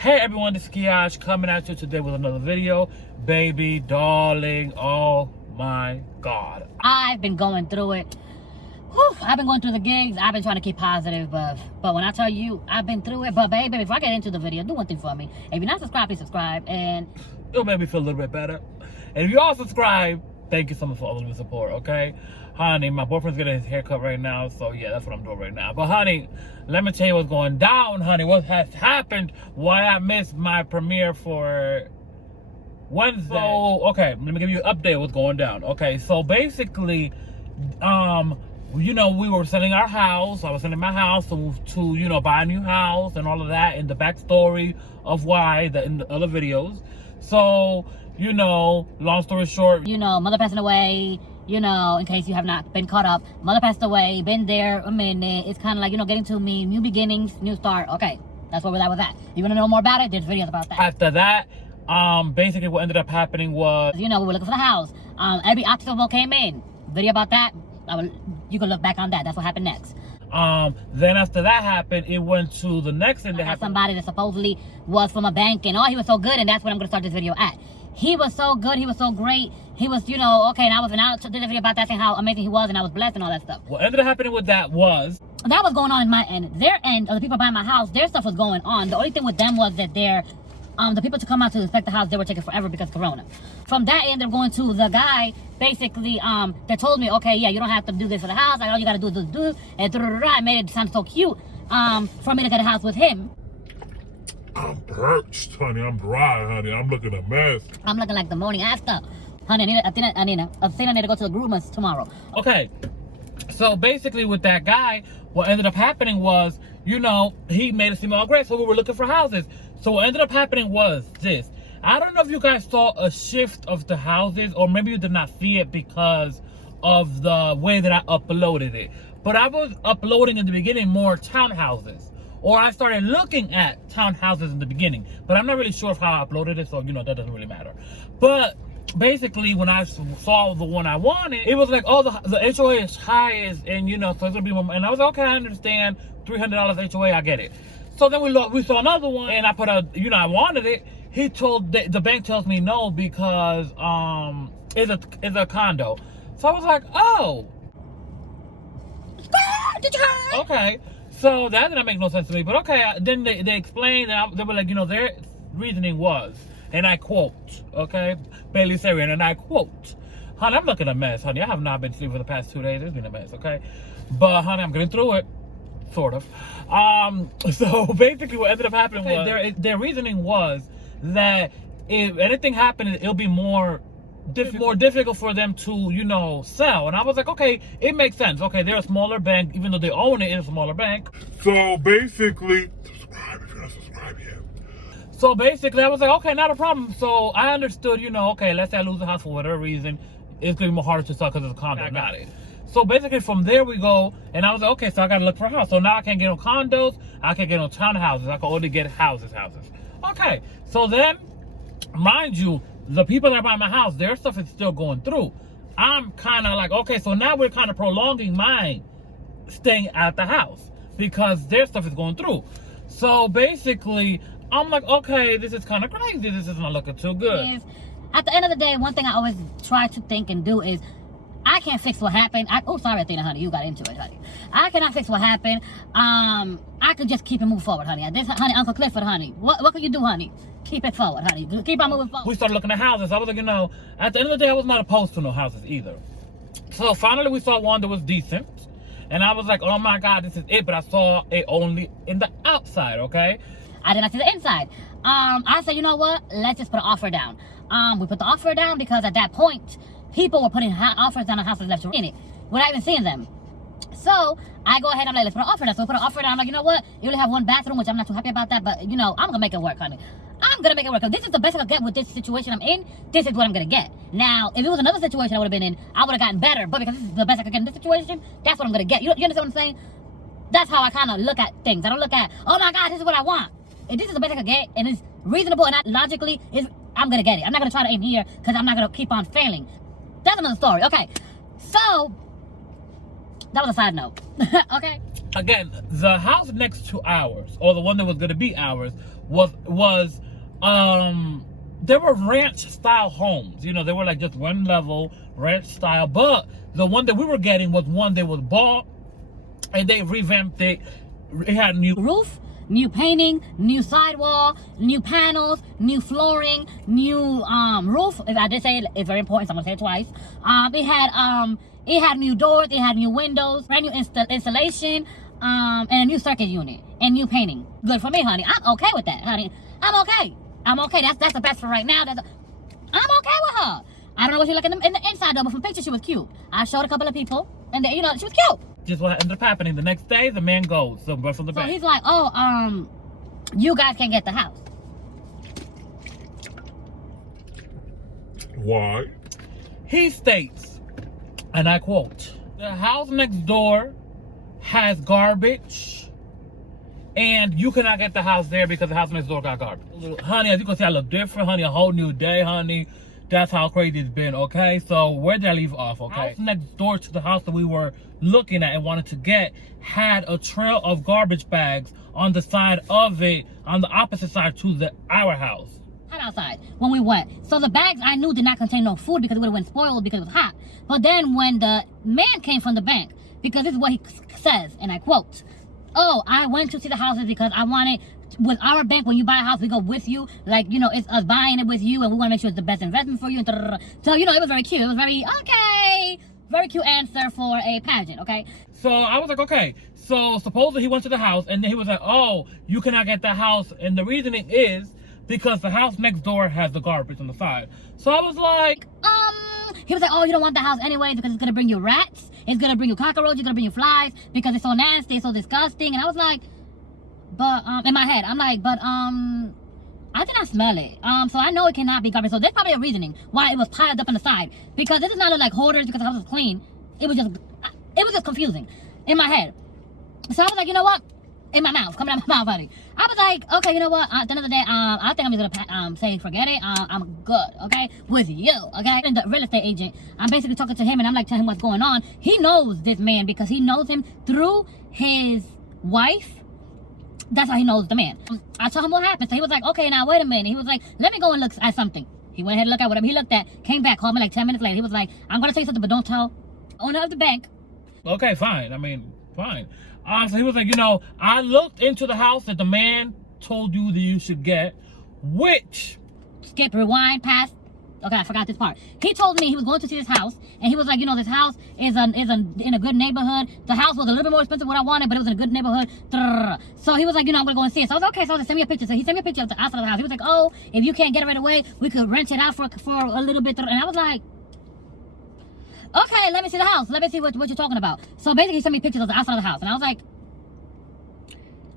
Hey everyone, this is Kiash coming at you today with another video. Baby, darling, oh my God. I've been going through it. Whew, I've been going through the gigs. I've been trying to keep positive, but when I tell you I've been through it, but baby, before I get into the video, do one thing for me. If you're not subscribed, please subscribe, and it'll make me feel a little bit better. And if you all subscribe, thank you so much for all of the support, okay? Honey, my boyfriend's getting his haircut right now, so yeah, that's what I'm doing right now. But honey, let me tell you what's going down, honey. What has happened? Why I missed my premiere for Wednesday. So, okay, let me give you an update of what's going down. Okay, so basically, you know, we were selling our house. I was selling my house to you know, buy a new house and all of that, and the backstory of why in the other videos. So, you know, long story short, you know, mother passing away. You know, in case you have not been caught up, mother passed away, been there a minute. It's kind of like, you know, getting to me, new beginnings, new start. Okay, that's where that was at. You want to know more about it? There's videos about that. After that, basically what ended up happening was, you know, we were looking for the house. Every obstacle came in. Video about that. You can look back on that. That's what happened next. Then after that happened, it went to the next thing that happened. Somebody that supposedly was from a bank, and he was so good, and that's what I'm going to start this video at. He was so good, he was so great, he was, you know, okay, and I did a video about that, saying how amazing he was, and I was blessed and all that stuff. What ended up happening with that was, that was going on in my end. Their end, of the people buying my house, their stuff was going on. The only thing with them was that the people to come out to inspect the house, they were taking forever because of Corona. From that end, they're going to the guy, basically, that told me, okay, yeah, you don't have to do this for the house, all you gotta do is do, and I made it sound so cute, for me to get a house with him. I'm parched, honey. I'm dry, honey. I'm looking a mess. I'm looking like the morning after. Honey, I think I need to go to the groomers tomorrow. Okay, so basically with that guy, what ended up happening was, you know, he made it seem all great, so we were looking for houses. So what ended up happening was this. I don't know if you guys saw a shift of the houses, or maybe you did not see it because of the way that I uploaded it. But I was uploading in the beginning more townhouses. Or I started looking at townhouses in the beginning. But I'm not really sure of how I uploaded it, so, you know, that doesn't really matter. But basically, when I saw the one I wanted, it was like, oh, the HOA is highest, and, you know, so it's going to be more. And I was like, okay, I understand. $300 HOA, I get it. So then we saw another one, and I put you know, I wanted it. He told, the bank tells me no because it's a condo. So I was like, oh. Did you hear? Okay. So that didn't make no sense to me, but okay. Then they explained, and they were like, you know, their reasoning was, and I quote, okay, Bailey Sarian, and I quote, honey, I'm looking a mess, honey. I have not been sleeping for the past 2 days. It's been a mess, okay? But honey, I'm getting through it, sort of. So basically, what ended up happening was their reasoning was that if anything happened, it'll be more difficult for them to, you know, sell. And I was like, okay, it makes sense. Okay, they're a smaller bank, even though they own it, it's a smaller bank. So basically, subscribe if you're not subscribed yet. So basically, I was like, okay, not a problem. So I understood, you know, okay, let's say I lose the house for whatever reason, it's gonna be more harder to sell because it's a condo. I got it. So basically, from there we go, and I was like, okay, so I gotta look for a house. So now I can't get no condos, I can't get no townhouses, I can only get houses. Okay, so then, mind you, the people that are buying my house, their stuff is still going through. I'm kind of like, okay, so now we're kind of prolonging mine staying at the house because their stuff is going through. So basically, I'm like, okay, this is kind of crazy. This is not looking too good. At the end of the day, one thing I always try to think and do is, I can't fix what happened. Sorry, Athena, honey, you got into it, honey. I cannot fix what happened. I could just keep it moving forward, honey. Honey, Uncle Clifford, honey. What can you do, honey? Keep it forward, honey. Keep on moving forward. We started looking at houses. I was like, you know, at the end of the day, I was not opposed to no houses either. So finally, we saw one that was decent. And I was like, oh my God, this is it. But I saw it only in the outside, okay? I did not see the inside. I said, you know what? Let's just put an offer down. We put the offer down because at that point, people were putting offers down on houses left in it without even seeing them. So I go ahead, I'm like, let's put an offer down. So we put an offer down. I'm like, you know what? You only have one bathroom, which I'm not too happy about that, but you know, I'm gonna make it work, honey. I'm gonna make it work. This is the best I could get with this situation I'm in. This is what I'm gonna get. Now, if it was another situation I would have been in, I would have gotten better. But because this is the best I could get in this situation, that's what I'm gonna get. You understand what I'm saying? That's how I kind of look at things. I don't look at, oh my God, this is what I want. If this is the best I could get, and it's reasonable and not logically, I'm gonna get it. I'm not gonna try to aim here because I'm not gonna keep on failing. That's another story. Okay, so that was a side note. Okay. Again, the house next to ours, or the one that was going to be ours, was they were ranch style homes. You know, they were like just one level ranch style. But the one that we were getting was one that was bought and they revamped it. It had new roof, new painting, new sidewall, new panels, new flooring, new roof. If I did say it, it's very important, so I'm gonna say it twice. It had new doors, it had new windows, brand new installation, and a new circuit unit and new painting. Good for me, honey. I'm okay with that, honey. I'm okay. That's the best for right now. I'm okay with her. I don't know what she look in the inside though, but from pictures she was cute. I showed a couple of people, and they, you know, she was cute. Just what ended up happening. The next day, the man goes somewhere from the back. So he's like, oh, you guys can't get the house. Why? He states, and I quote, the house next door has garbage and you cannot get the house there because the house next door got garbage. Honey, as you can see, I look different, honey. A whole new day, honey. That's how crazy it's been, okay? So where did I leave off, okay? House next door to the house that we were looking at and wanted to get had a trail of garbage bags on the side of it, on the opposite side to our house. Hot outside when we went. So the bags I knew did not contain no food because it would have went spoiled because it was hot. But then when the man came from the bank, because this is what he says, and I quote, oh, I went to see the houses because I wanted, with our bank, when you buy a house, we go with you. Like, you know, it's us buying it with you and we want to make sure it's the best investment for you. So, you know, it was very cute. It was very, okay, very cute answer for a pageant, okay? So I was like, okay. So supposedly he went to the house and then he was like, oh, you cannot get the house. And the reasoning is because the house next door has the garbage on the side. So I was like, he was like, oh, you don't want the house anyways because it's going to bring you rats. It's going to bring you cockroaches. It's going to bring you flies because it's so nasty. It's so disgusting. And I was like, but, in my head, I'm like, but, I did not smell it. So I know it cannot be garbage. So there's probably a reasoning why it was piled up on the side. Because this does not look like hoarders because the house was clean. It was just confusing in my head. So I was like, you know what? In my mouth, coming out my mouth, buddy. I was like, okay, you know what? At the end of the day, I think I'm just gonna say forget it. I'm good, okay, with you, okay. And the real estate agent, I'm basically talking to him, and I'm like telling him what's going on. He knows this man because he knows him through his wife. That's how he knows the man. I told him what happened, so he was like, okay, now wait a minute. He was like, let me go and look at something. He went ahead and looked at whatever he looked at, came back, called me like 10 minutes later. He was like, I'm gonna tell you something, but don't tell owner of the bank. okay, fine. I mean, fine. So he was like, you know, I looked into the house that the man told you that you should get, which... Skip, rewind, past. Okay, I forgot this part. He told me he was going to see this house, and he was like, you know, this house is in a good neighborhood. The house was a little bit more expensive than what I wanted, but it was in a good neighborhood. So he was like, you know, I'm going to go and see it. So I was like, okay, so send me a picture. So he sent me a picture of the outside of the house. He was like, oh, if you can't get it right away, we could rent it out for a little bit. And I was like, okay, let me see the house. Let me see what you're talking about. So basically, he sent me pictures of the outside of the house. And I was like,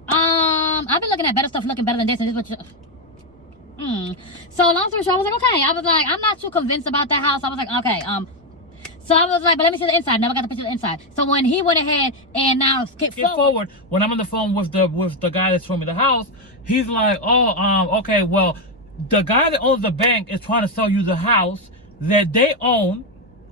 I've been looking at better stuff, looking better than this, and this is what you... So long story short, I was like, okay. I was like, I'm not too convinced about that house. I was like, okay, so I was like, but let me see the inside. Never got the picture of the inside. So when he went ahead and now skip forward, when I'm on the phone with the guy that's showing me the house, he's like, oh, okay, well, the guy that owns the bank is trying to sell you the house that they own.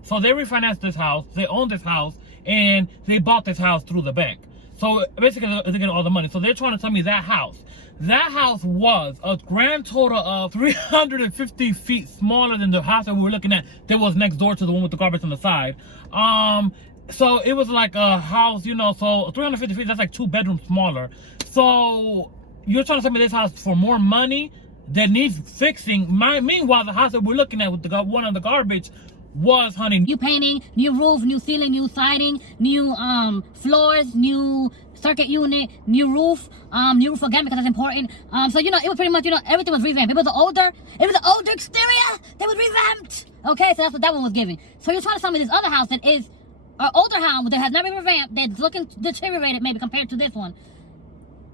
So they refinanced this house, they own this house, and they bought this house through the bank. So basically, they're getting all the money. So they're trying to tell me that house was a grand total of 350 feet smaller than the house that we were looking at that was next door to the one with the garbage on the side. So it was like a house, you know, so 350 feet, that's like 2 bedrooms smaller. So you're trying to tell me this house for more money that needs fixing. Meanwhile, the house that we're looking at with the one on the garbage was, honey, new painting, new roof, new ceiling, new siding, new floors, new circuit unit, new roof again because that's important. So you know, it was pretty much, you know, everything was revamped. It was an older exterior that was revamped. Okay, so that's what that one was giving. So you're trying to tell me this other house that is an older house that has not been revamped, that's looking deteriorated maybe compared to this one,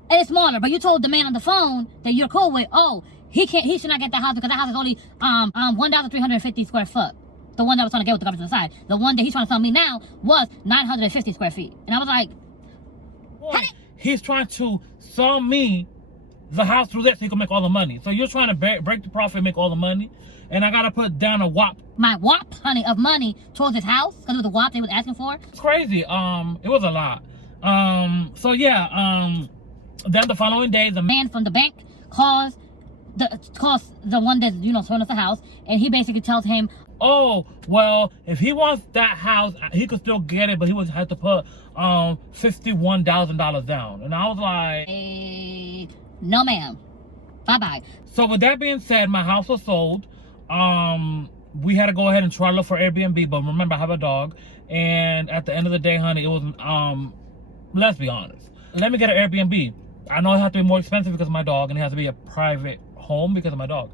and it's smaller. But you told the man on the phone that you're cool with, oh, he should not get that house because that house is only 1,350 square foot. The one that I was trying to get with the garbage on the side. The one that he's trying to sell me now was 950 square feet. And I was like, honey, he's trying to sell me the house through that so he can make all the money. So you're trying to break the profit and make all the money. And I got to put down a whop. My whop, honey, of money towards his house. Because it was a whop they was asking for. It's crazy. It was a lot. So yeah, then the following day, the man from the bank calls the one that's, you know, showing us the house, and he basically tells him, oh, well, if he wants that house, he could still get it, but he would have to put $51,000 down. And I was like, hey, no ma'am, bye-bye. So with that being said, my house was sold. We had to go ahead and try to look for Airbnb, but remember, I have a dog, and at the end of the day, honey, it was, let's be honest. Let me get an Airbnb. I know it has to be more expensive because of my dog, and it has to be a private home because of my dog.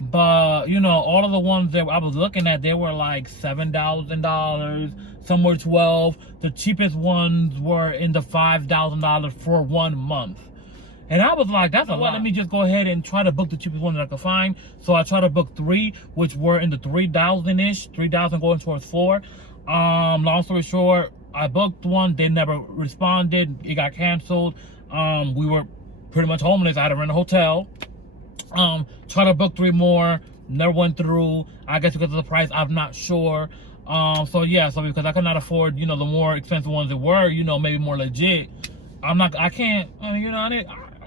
But, you know, all of the ones that I was looking at, they were like $7,000, some were $12,000. The cheapest ones were in the $5,000 for 1 month. And I was like, that's a lot. Let me just go ahead and try to book the cheapest one that I could find. So I tried to book 3, which were in the $3,000-ish, $3,000 going towards 4. Long story short, I booked one. They never responded. It got canceled. We were pretty much homeless. I had to rent a hotel. Try to book 3 more. Never went through. I guess because of the price, I'm not sure. So yeah, so because I could not afford, you know, the more expensive ones that were, you know, maybe more legit. I can't, you know,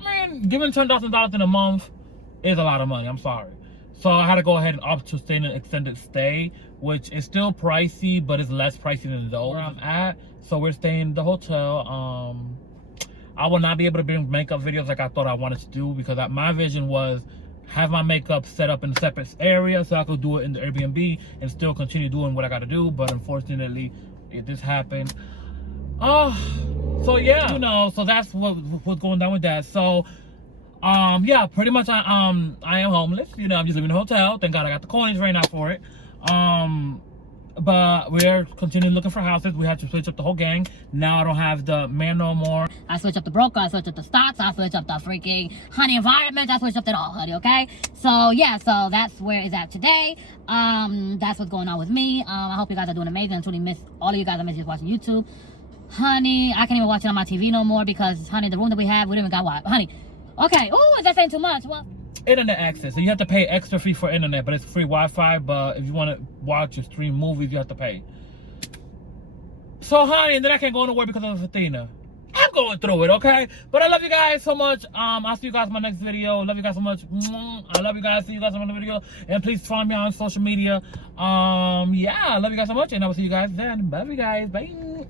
I mean, giving $10,000 in a month is a lot of money. I'm sorry. So I had to go ahead and opt to stay in an extended stay, which is still pricey, but it's less pricey than where I'm at. So we're staying in the hotel. I will not be able to bring makeup videos like I thought I wanted to do, because my vision was have my makeup set up in a separate area so I could do it in the Airbnb and still continue doing what I got to do. But unfortunately, this happened. So yeah, you know, so that's what's going down with that. So yeah, pretty much I am homeless. You know, I'm just living in a hotel. Thank God I got the coins right now for it. But we're continuing looking for houses. We had to switch up the whole gang. Now I don't have the man no more. I switched up the broker, I switched up the stocks, I switched up the freaking honey environment, I switched up it all, honey, okay? So yeah, so that's where it's at today. That's what's going on with me. I hope you guys are doing amazing. I truly miss all of you guys. I miss you watching YouTube. Honey, I can't even watch it on my TV no more because, honey, the room that we have, we don't even got what? Honey, okay, oh, is that saying too much? Well, internet access. So you have to pay extra fee for internet, but it's free Wi-Fi. But if you want to watch or stream movies, you have to pay. So, honey, and then I can't go nowhere because of Athena. I'm going through it, okay? But I love you guys so much. I'll see you guys in my next video. Love you guys so much. I love you guys. See you guys in another video. And please find me on social media. Yeah, I love you guys so much. And I will see you guys then. Love you guys. Bye.